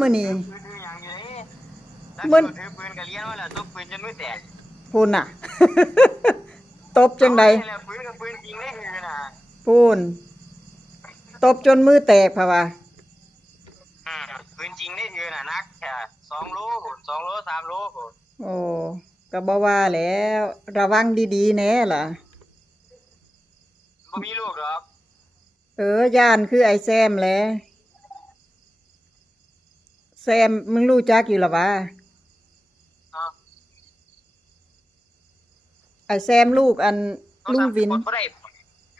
มื้อนี้ปืนถืออย่างอยู่นี่แล้ว มื้อถือปืนกับเลี้ยงมาแล้วตบปืนจนมือแตกพูนน่ะ ตบจังไดเอาเนี่ยแหละปืนกับปืนจริงได้คือนะพูนตบจนมือแตกพะวะอืมปืนจริงได้คือน่ะนักแค่2 โล2 โล3 โลโอ้ก็บ่ว่าแล้วระวังดีๆแหน่ล่ะบ่มีลูกหรอกย่านคือไอ้แซมแหละแซมมึงรู้จักอยู่หรอวะเนาะไอ้แซมลูกอันโทรศัพท์ลุงวินกดบ่ได้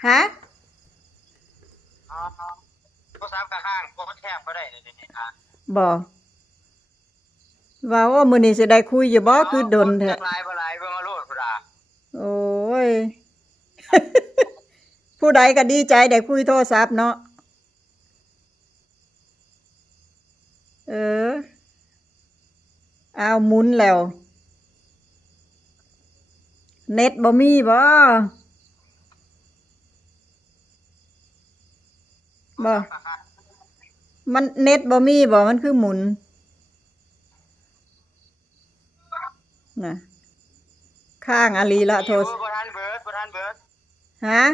ฮะอ๋อโทรศัพท์ข้างๆกดแทบบ่ได้เดี๋ยวนี้บ่ว่ามื้อนี้สิได้คุยอยู่บ่คือดนแท้ จักหลายบ่หลายเบิ่งเอาโลดพุ่นน่ะโอ้ย ผู้ใดก็ดีใจได้คุยโทรศัพท์เนาะเออเอาหมุนแล้วเน็ตบ่มีบ่บ่มันเน็ตบ่มีบ่มันคือหมุนน่ะข้างอลีละโทรบ่ทันเบิดฮะ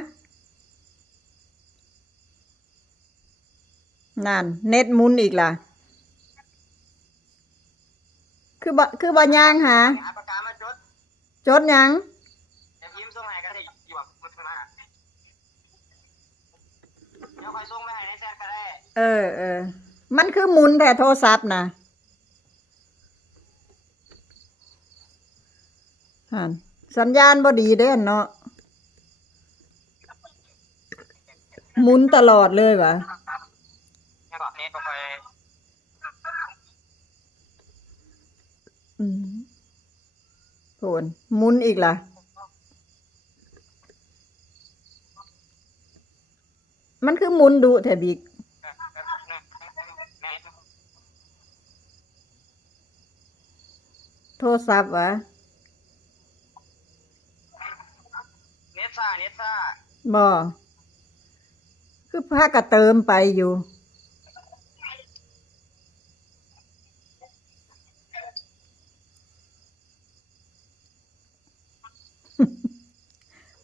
นั่นเน็ตหมุนอีกล่ะคือบ่ย่างหาหาปากกามาจดจดหยังเดี๋ยวพิมพ์ส่งให้ก็ได้อยู่บ่มันมาเดี๋ยวค่อยส่งไปให้ในแชทก็ได้มันคือหมุนแต่โทรศัพท์น่ะหั่นสัญญาณบ่ดีเด้อเนาะหมุนตลอดเลยวะแล้วก็เน็ตบ่ค่อยโหนหมุนอีกล่ะมันคือหมุนดุแท้บิกโทรศัพท์วะเน็ตซ่าบ่คือพากระเติมไปอยู่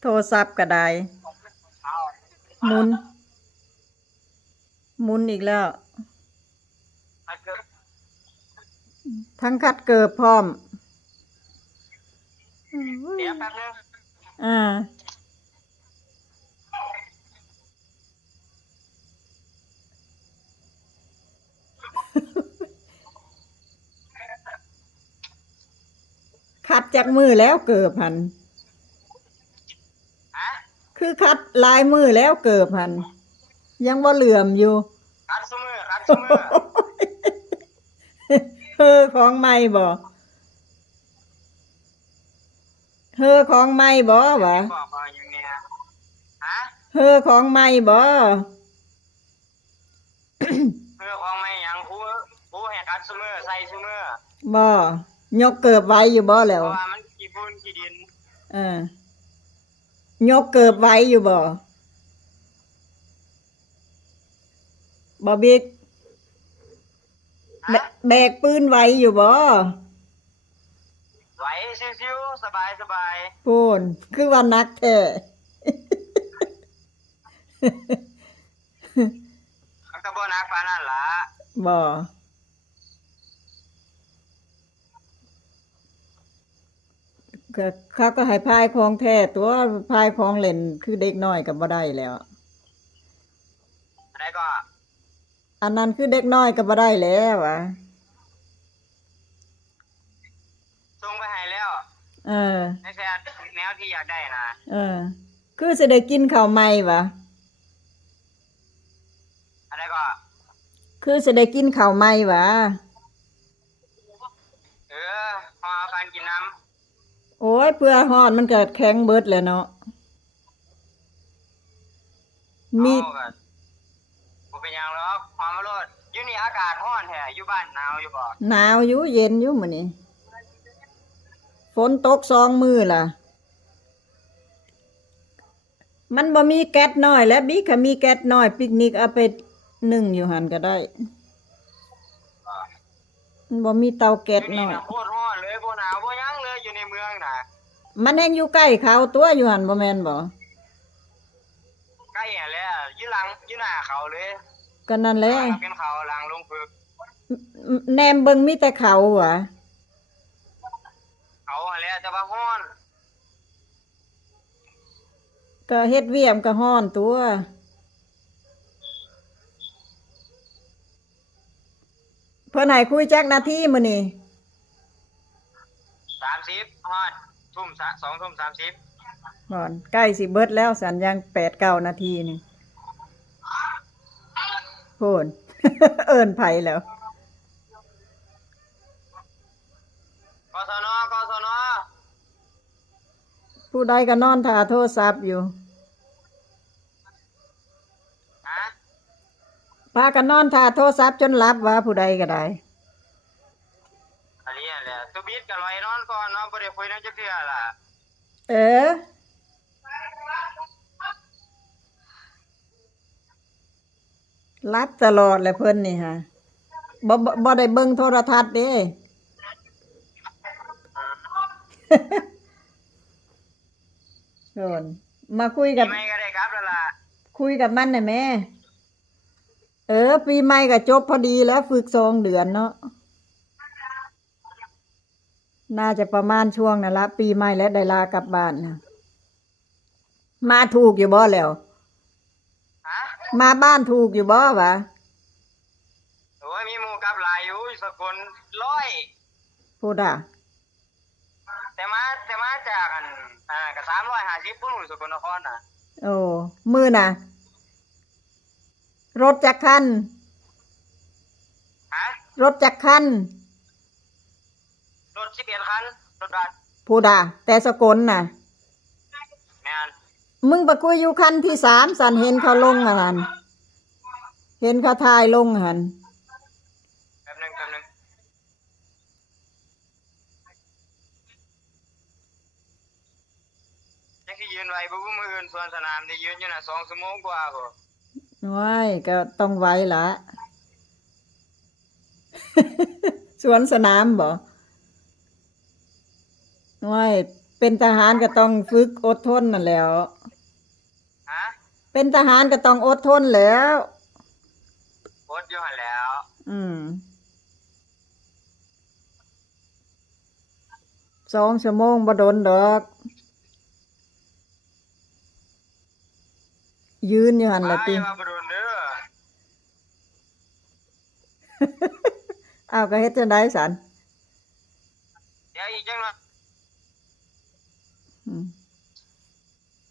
โทรศัพท์ก็ได้หมุนอีกแล้วทั้งคัดเกิบพร้อมเดี๋ยวแป๊บนึงอ่าคัดจากมือแล้วเกิบหันคือคัดลายมือแล้วเกิบหันยังบ่เหลื่อมอยู่คัดซุมื้อของใหม่บ่ของใหม่บ่วะบอกว่าอย่างเนี้ยของใหม่บ่ของใหม่หยังครูให้คัดซุมื้อใส่ซุมื้อบ่ยกเกิบไว้อยู่บ่แล้วเพราะว่ามันขี้ฝุ่นขี้ดินยกเกิบไว้อยู่บ่บิ๊กแบกปืนไว้อยู่บ่ไหวชิวๆสบายพูนคือว่านักแท้มันก็บ่หนักปานนั้นล่ะบ่ก็เขาก็ให้พายของแท้ตัวพายของเล่นคือเด็กน้อยก็บ่ได้แล้วอะไรก็อันนั้นคือเด็กน้อยก็บ่ได้แล้ววะส่งไปให้แล้วในแชทแนวที่อยากได้นะคือสิได้กินข้าวใหม่วะอะไรก็คือสิได้กินข้าวใหม่วะพอการกินน้ำโอ้ยเพื่อฮอดมันก็แข็งเบิดแล้วเนาะมีบ่เป็นหยังหรอกความมาโลดอยู่นี่อากาศร้อนแท้อยู่บ้านหนาวอยู่บ่หนาวอยู่เย็นอยู่มื้อนี้ฝนตก2 มื้อล่ะมันบ่มีแก๊สน้อยแล้วบิ๊กถ้ามีแก๊สน้อยปิกนิกเอาไปนึ่งอยู่หั่นก็ได้ มันบ่มีเตาแก๊ส อยู่นี่ น้อย นะโคตรร้อนเลยบ่หนาวบ่หยังเลยอยู่ในเมืองน่ะ มันแฮงอยู่ใกล้เขาตัวอยู่หั่นบ่แม่นบ่ ใกล้แหละอยู่หลังอยู่หน้าเขาเลย ก็นั่นแหละ เป็นเขาหลังลงพึก แนมเบิ่งมีแต่เขาหวะ เขาหั่นแหละจะว่าร้อน ก็เฮ็ดเวียกก็ฮ้อนตัว เพิ่นให้คุยจักนาทีมื้อนี้ 30ฮอดทุ่ม2 ทุ่ม 30 ก่อนใกล้สิเบิดแล้วสัญญาณ8-9 นาทีนี่โพน เอิ้นไผแล้ว กศนกศน ผู้ใดก็นอนท่าโทรศัพท์อยู่ ฮะ พากันนอนท่าโทรศัพท์จนหลับว่าผู้ใดก็ได้ อันนี้แหละตุบิดกันไว้นอนก่อนเนาะบ่ได้คุยนำจักเทื่อล่ะ เออ รับตลอดแหละเพิ่นนี่ฮะบ่ได้เบิ่งโทรทัศน์เด้ โดนมาคุยกับ ไม่ก็ได้ครับแล้วล่ะ คุยกับมันน่ะแม่ ปีใหม่ก็จบพอดีแล้วฝึก2 เดือนเนาะ น่าจะประมาณช่วงนั่นละปีใหม่แล้วได้ลากลับบ้านนะมาถูกอยู่บ่แล้ว ฮะ มาบ้านถูกอยู่บ่วะ โอ้ยมีหมู่กับหลายอยู่สกล100 พูดอ่ะ แต่มาจากก็350พุ่นสกลนครน่ะ โอ้มือน่ะ รถจักรคัน ฮะ รถจักรคัน รถ11คันรถบัส พูดอ่ะ แต่สกลน่ะ แม่น มึงไปคุยอยู่คันที่3สันเห็นเขาลงอ่ะหันเห็นเขาทายลงหัน แป๊บนึงจังสิยืนไว้บ่รู้มื้ออื่นสวนสนามได้ยืนอยู่น่ะ2 ชั่วโมงกว่าพุ่น ว้ายก็ต้องไว้ละ สวนสนามบ่ว้ายเป็นทหารก็ต้องฝึกอดทนนั่นแหล้ว ฮะ เป็นทหารก็ต้องอดทนแหล้ว โพสต์อยู่หั่นแหล้ว 2 ชั่วโมงบ่โดนดอก ยืนอยู่หั่นล่ะติ ว่าบ่โดนเด้อ อ้าวก็เฮ็ดจังได๋สัน เดี๋ยวอีกจังหน่อย อืม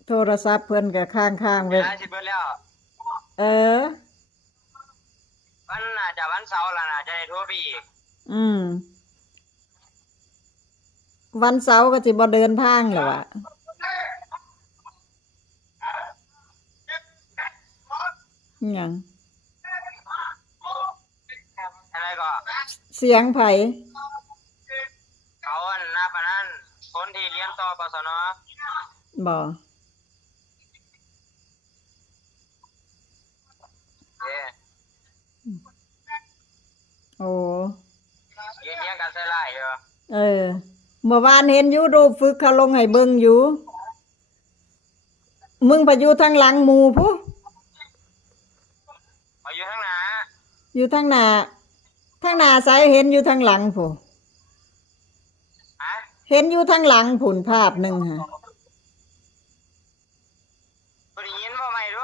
โทรศัพท์เพิ่นก็ค้างๆ เว ไว้ ลาสิเบิดแล้ว เออ วันน่าจะวันเสาร์แล้วน่าจะได้โทรไปอีก วันเสาร์ก็สิบ่เดินทางแล้วอะอิหยัง อะไรก็ เสียงไผ เขานับอันนั้นคนที่เรียนต่อกศน บ่ เด้ โอ้ ยืนเรียงกันใส่ลายเด้อ เมื่อวานเห็นอยู่รูปฝึกเขาลงให้เบิ่งอยู่ มึงไปอยู่ทางหลังหมู่พุ เอาอยู่ข้างหน้า อยู่ทางหน้าทางหน้าไสเห็นอยู่ทางหลังพุ ฮะ เห็นอยู่ทางหลังผุนภาพหนึงฮะ บ่ได้ยินบ่ใหม่ดู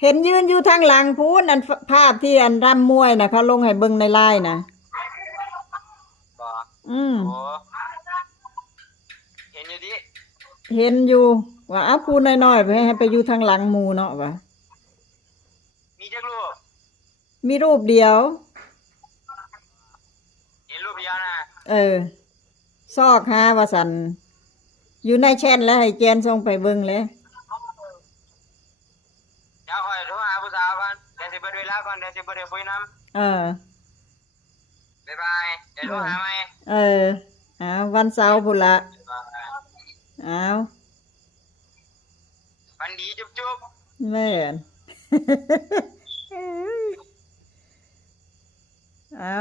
เห็นยืนอยู่ทางหลังพูนอันภาพที่อันรำมวยน่ะเขาลงให้เบิ่งในไลน์น่ะ บ่ โอ้ เห็นอยู่ดิ เห็นอยู่ว่าอ้าวพูดน้อยๆไปให้ไปอยู่ทางหลังหมู่เนาะวะ มีจักรูป มีรูปเดียว เห็นรูปเดียวนะ ซอกหาว่าสันอยู่ในแชทแล้วให้แจนส่งไปเบิ่งเลย เดี๋ยวค่อยโทรหาผู้สาวก่อนเดี๋ยวสิเบิดเวลาก่อนเดี๋ยวสิบ่ได้คุยนำบ๊ายบายเดี๋ยวโทรหาใหม่ เอาวันเสาร์พุ่นละ บ๊ายบาย เอา ฝันดีจุ๊บ แม่น เอา